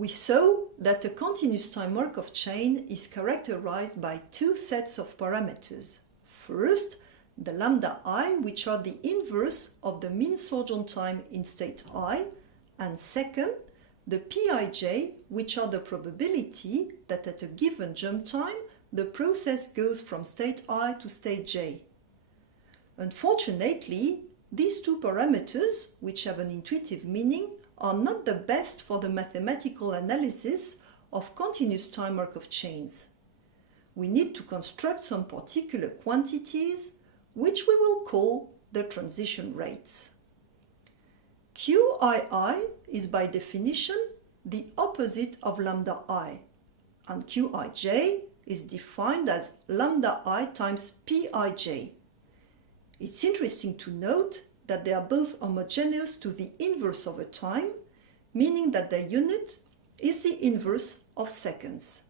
We saw that a continuous time Markov chain is characterized by two sets of parameters. First, the lambda I, which are the inverse of the mean sojourn time in state I, and second, the Pij, which are the probability that at a given jump time, the process goes from state I to state j. Unfortunately, these two parameters, which have an intuitive meaning, are not the best for the mathematical analysis of continuous time Markov chains. We need to construct some particular quantities, which we will call the transition rates. Qii is by definition the opposite of lambda I, and Qij is defined as lambda I times Pij. It's interesting to note that they are both homogeneous to the inverse of a time, meaning that their unit is the inverse of seconds.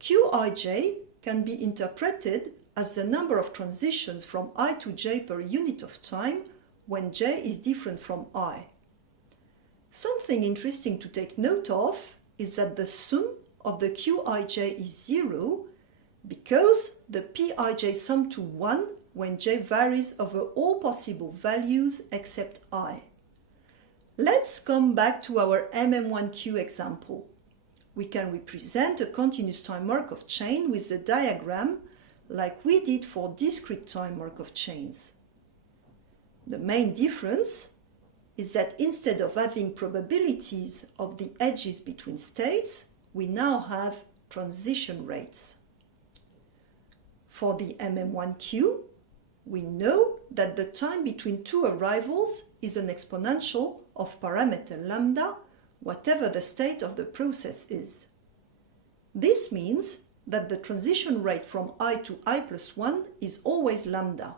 Qij can be interpreted as the number of transitions from I to j per unit of time when j is different from I. Something interesting to take note of is that the sum of the Qij is 0 because the Pij sum to 1 when j varies over all possible values except I. Let's come back to our MM1Q example. We can represent a continuous time Markov chain with a diagram like we did for discrete time Markov chains. The main difference is that instead of having probabilities of the edges between states, we now have transition rates. For the MM1Q, we know that the time between two arrivals is an exponential of parameter lambda, whatever the state of the process is. This means that the transition rate from I to I plus 1 is always lambda.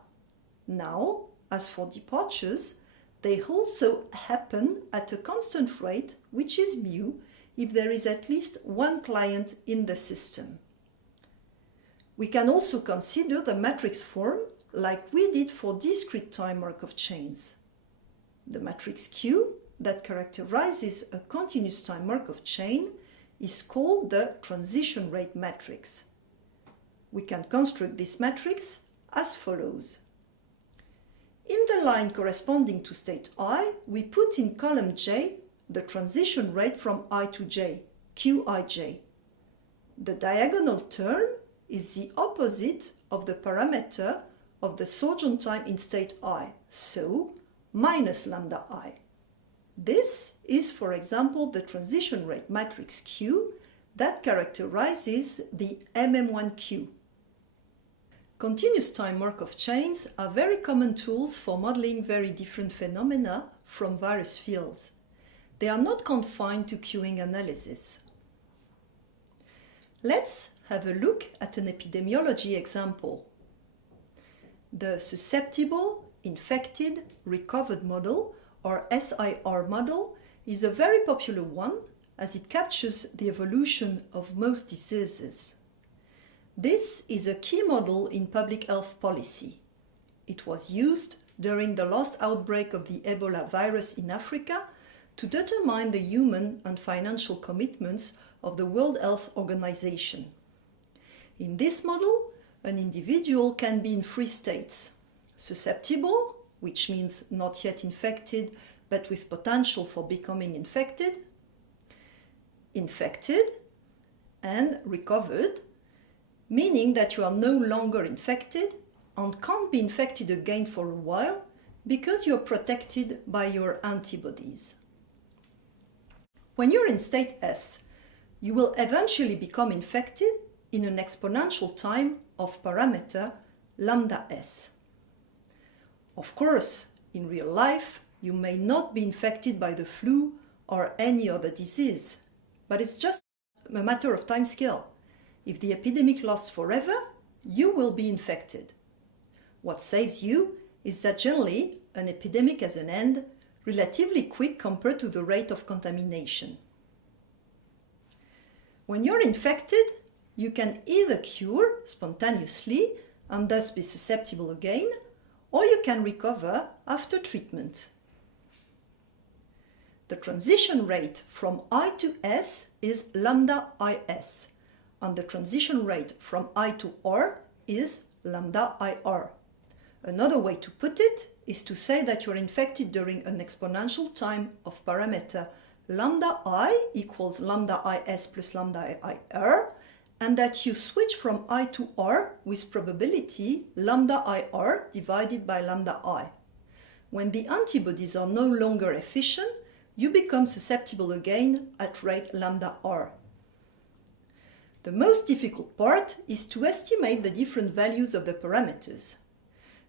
Now, as for departures, they also happen at a constant rate, which is mu, if there is at least one client in the system. We can also consider the matrix form like we did for discrete time Markov chains. The matrix Q that characterizes a continuous time Markov chain is called the transition rate matrix. We can construct this matrix as follows. In the line corresponding to state I, we put in column J the transition rate from I to j, Qij. The diagonal term is the opposite of the parameter of the sojourn time in state I, so minus lambda I. This is, for example, the transition rate matrix Q that characterizes the MM1Q. Continuous time Markov chains are very common tools for modeling very different phenomena from various fields. They are not confined to queuing analysis. Let's have a look at an epidemiology example. The susceptible, infected, recovered model, or SIR model, is a very popular one as it captures the evolution of most diseases. This is a key model in public health policy. It was used during the last outbreak of the Ebola virus in Africa to determine the human and financial commitments of the World Health Organization. In this model, an individual can be in three states: susceptible, which means not yet infected but with potential for becoming infected, infected, and recovered, meaning that you are no longer infected and can't be infected again for a while because you're protected by your antibodies. When you're in state S, you will eventually become infected in an exponential time of parameter lambda s. Of course, in real life, you may not be infected by the flu or any other disease, but it's just a matter of time scale. If the epidemic lasts forever, you will be infected. What saves you is that generally an epidemic has an end relatively quick compared to the rate of contamination. When you're infected, you can either cure spontaneously and thus be susceptible again, or you can recover after treatment. The transition rate from I to S is lambda IS, and the transition rate from I to R is lambda IR. Another way to put it is to say that you are infected during an exponential time of parameter lambda I equals lambda IS plus lambda IR, and that you switch from I to R with probability lambda IR divided by lambda I. When the antibodies are no longer efficient, you become susceptible again at rate lambda R. The most difficult part is to estimate the different values of the parameters.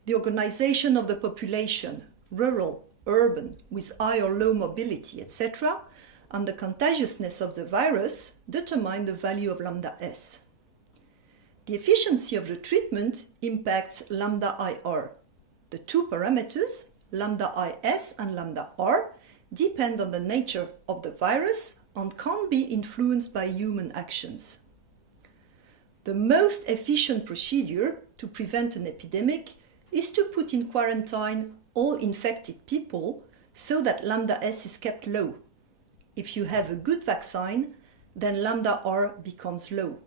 The organization of the population, rural, urban, with high or low mobility, etc., and the contagiousness of the virus determine the value of lambda S. The efficiency of the treatment impacts lambda IR. The two parameters, lambda IS and lambda R, depend on the nature of the virus and can't be influenced by human actions. The most efficient procedure to prevent an epidemic is to put in quarantine all infected people so that lambda S is kept low. If you have a good vaccine, then lambda R becomes low.